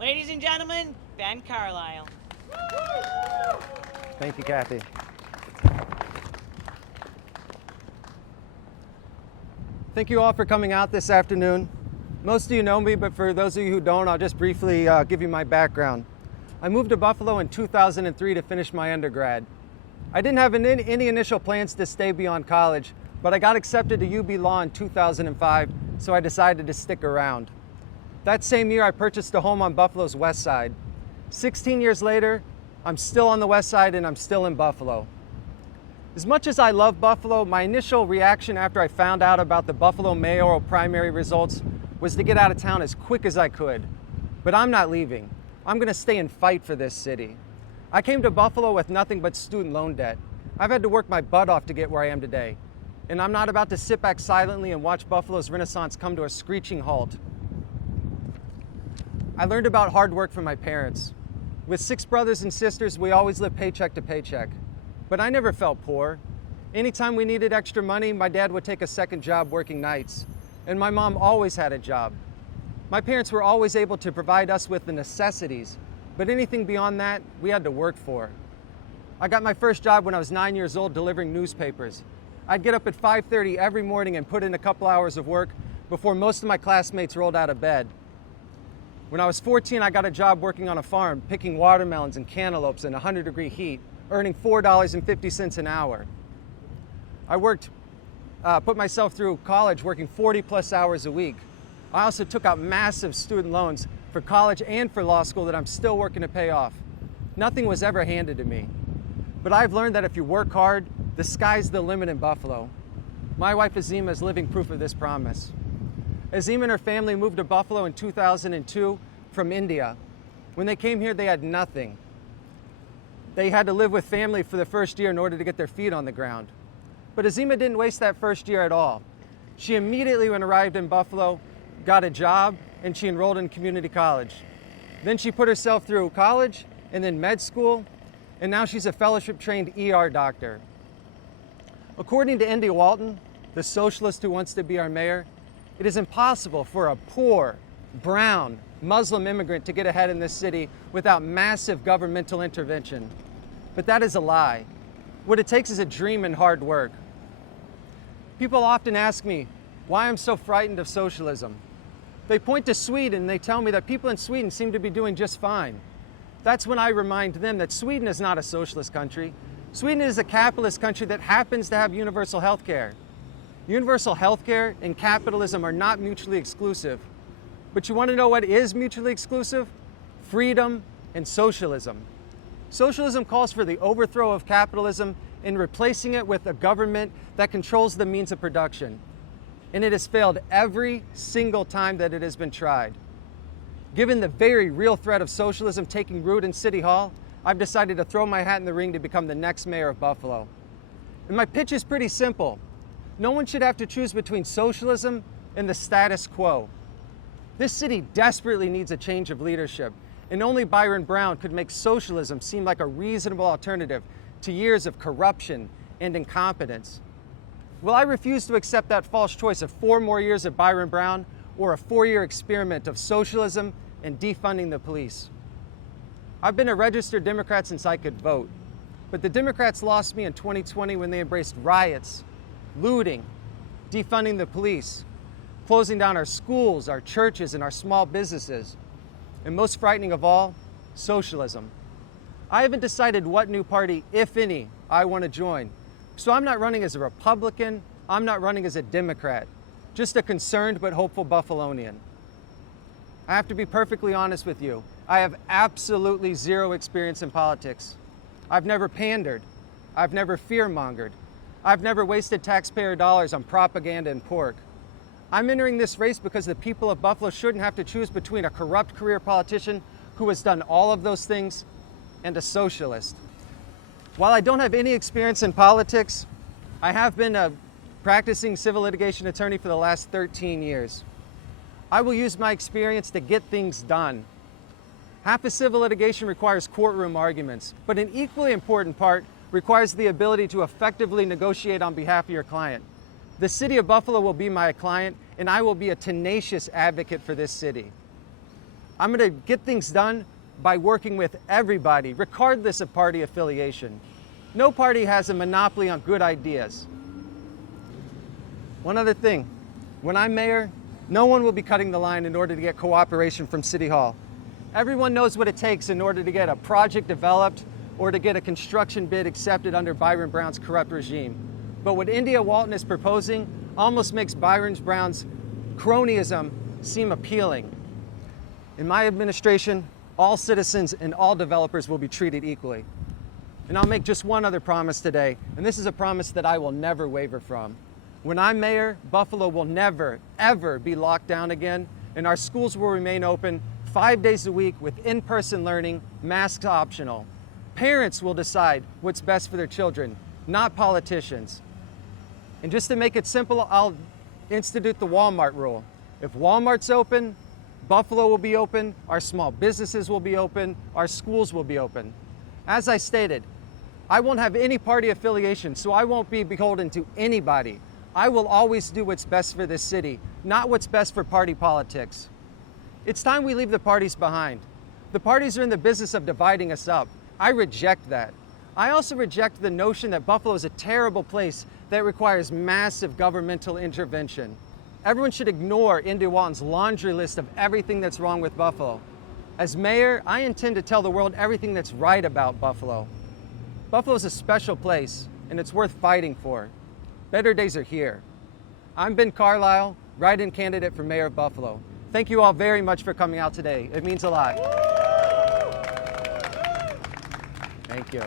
Ladies and gentlemen, Ben Carlisle. Thank you, Kathy. Thank you all for coming out this afternoon. Most of you know me, but for those of you who don't, I'll just briefly give you my background. I moved to Buffalo in 2003 to finish my undergrad. I didn't have any initial plans to stay beyond college, but I got accepted to UB Law in 2005, so I decided to stick around. That same year, I purchased a home on Buffalo's west side. 16 years later, I'm still on the west side and I'm still in Buffalo. As much as I love Buffalo, my initial reaction after I found out about the Buffalo mayoral primary results was to get out of town as quick as I could. But I'm not leaving. I'm gonna stay and fight for this city. I came to Buffalo with nothing but student loan debt. I've had to work my butt off to get where I am today. And I'm not about to sit back silently and watch Buffalo's renaissance come to a screeching halt. I learned about hard work from my parents. With 6 brothers and sisters, we always lived paycheck to paycheck. But I never felt poor. Anytime we needed extra money, my dad would take a second job working nights. And my mom always had a job. My parents were always able to provide us with the necessities, but anything beyond that, we had to work for. I got my first job when I was 9 years old delivering newspapers. I'd get up at 5:30 every morning and put in a couple hours of work before most of my classmates rolled out of bed. When I was 14, I got a job working on a farm, picking watermelons and cantaloupes in 100-degree heat, earning $4.50 an hour. I put myself through college working 40+ hours a week. I also took out massive student loans for college and for law school that I'm still working to pay off. Nothing was ever handed to me. But I've learned that if you work hard, the sky's the limit in Buffalo. My wife Azima is living proof of this promise. Azima and her family moved to Buffalo in 2002 from India. When they came here, they had nothing. They had to live with family for the first year in order to get their feet on the ground. But Azima didn't waste that first year at all. She immediately, when arrived in Buffalo, got a job and she enrolled in community college. Then she put herself through college and then med school, and now she's a fellowship-trained ER doctor. According to India Walton, the socialist who wants to be our mayor, it is impossible for a poor, brown, Muslim immigrant to get ahead in this city without massive governmental intervention. But that is a lie. What it takes is a dream and hard work. People often ask me why I'm so frightened of socialism. They point to Sweden and they tell me that people in Sweden seem to be doing just fine. That's when I remind them that Sweden is not a socialist country. Sweden is a capitalist country that happens to have universal health care. Universal health care and capitalism are not mutually exclusive. But you want to know what is mutually exclusive? Freedom and socialism. Socialism calls for the overthrow of capitalism and replacing it with a government that controls the means of production. And it has failed every single time that it has been tried. Given the very real threat of socialism taking root in City Hall, I've decided to throw my hat in the ring to become the next mayor of Buffalo. And my pitch is pretty simple. No one should have to choose between socialism and the status quo. This city desperately needs a change of leadership, and only Byron Brown could make socialism seem like a reasonable alternative to years of corruption and incompetence. Well, I refuse to accept that false choice of 4 more years of Byron Brown or a 4-year experiment of socialism and defunding the police. I've been a registered Democrat since I could vote, but the Democrats lost me in 2020 when they embraced riots, looting, defunding the police, closing down our schools, our churches, and our small businesses. And most frightening of all, socialism. I haven't decided what new party, if any, I want to join. So I'm not running as a Republican, I'm not running as a Democrat, just a concerned but hopeful Buffalonian. I have to be perfectly honest with you. I have absolutely zero experience in politics. I've never pandered. I've never fear-mongered. I've never wasted taxpayer dollars on propaganda and pork. I'm entering this race because the people of Buffalo shouldn't have to choose between a corrupt career politician who has done all of those things and a socialist. While I don't have any experience in politics, I have been a practicing civil litigation attorney for the last 13 years. I will use my experience to get things done. Half of civil litigation requires courtroom arguments, but an equally important part requires the ability to effectively negotiate on behalf of your client. The city of Buffalo will be my client, and I will be a tenacious advocate for this city. I'm going to get things done by working with everybody, regardless of party affiliation. No party has a monopoly on good ideas. One other thing, when I'm mayor, no one will be cutting the line in order to get cooperation from City Hall. Everyone knows what it takes in order to get a project developed or to get a construction bid accepted under Byron Brown's corrupt regime. But what India Walton is proposing almost makes Byron Brown's cronyism seem appealing. In my administration, all citizens and all developers will be treated equally. And I'll make just one other promise today, and this is a promise that I will never waver from. When I'm mayor, Buffalo will never, ever be locked down again, and our schools will remain open 5 days a week with in-person learning, masks optional. Parents will decide what's best for their children, not politicians. And just to make it simple, I'll institute the Walmart rule. If Walmart's open, Buffalo will be open, our small businesses will be open, our schools will be open. As I stated, I won't have any party affiliation, so I won't be beholden to anybody. I will always do what's best for this city, not what's best for party politics. It's time we leave the parties behind. The parties are in the business of dividing us up. I reject that. I also reject the notion that Buffalo is a terrible place that requires massive governmental intervention. Everyone should ignore India Walton's laundry list of everything that's wrong with Buffalo. As mayor, I intend to tell the world everything that's right about Buffalo. Buffalo is a special place, and it's worth fighting for. Better days are here. I'm Ben Carlisle, write-in candidate for mayor of Buffalo. Thank you all very much for coming out today. It means a lot. Thank you.